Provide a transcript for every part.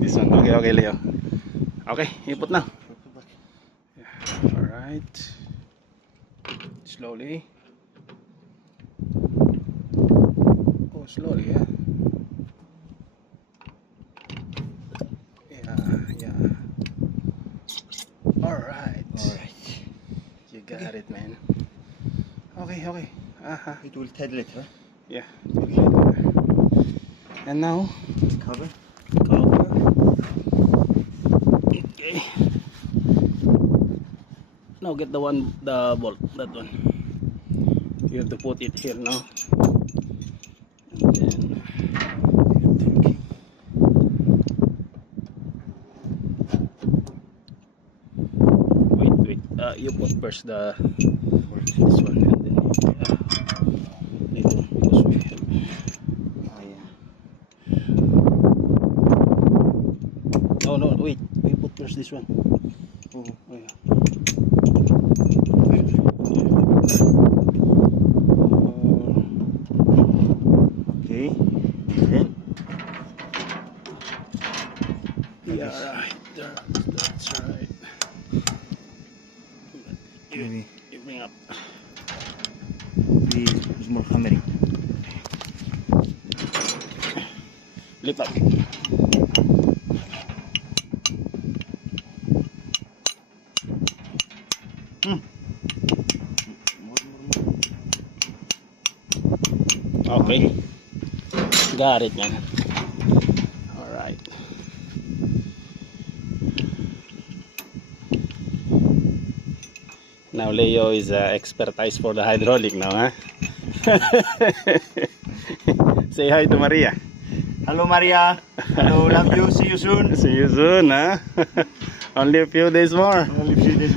This one. Okay, okay, Leo. Okay, ipot na. Alright. Slowly. Oh, slowly, yeah. Yeah. Alright. You got it, man. Okay. It will take later. Yeah. And now, Cover. Okay. Now get the bolt, that one. You have to put it here now. And then wait. You put first this one, and then later because we have. No, wait. We put first this one. Oh yeah. Okay. Then. Yeah, right. That's right. Maybe You bring up. we small hammering. Lift up. Okay. Got it, man. Alright. Now Leo is expertise for the hydraulic now, huh? Say hi to Maria. Hello, Maria. Hello, love you. See you soon. See you soon, huh? Only a few days more. Only few days.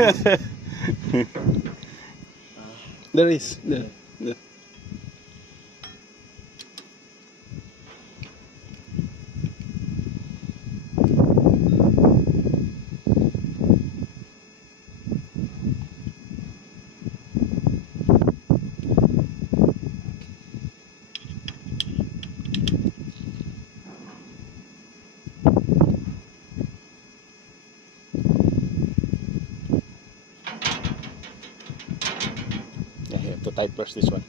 There is. There. Yeah, you have to tight first this one.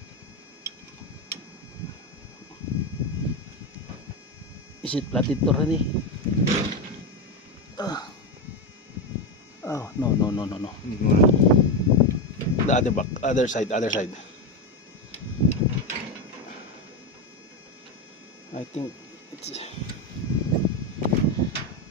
Is it platted already? Oh, no. The other back, other side. I think it's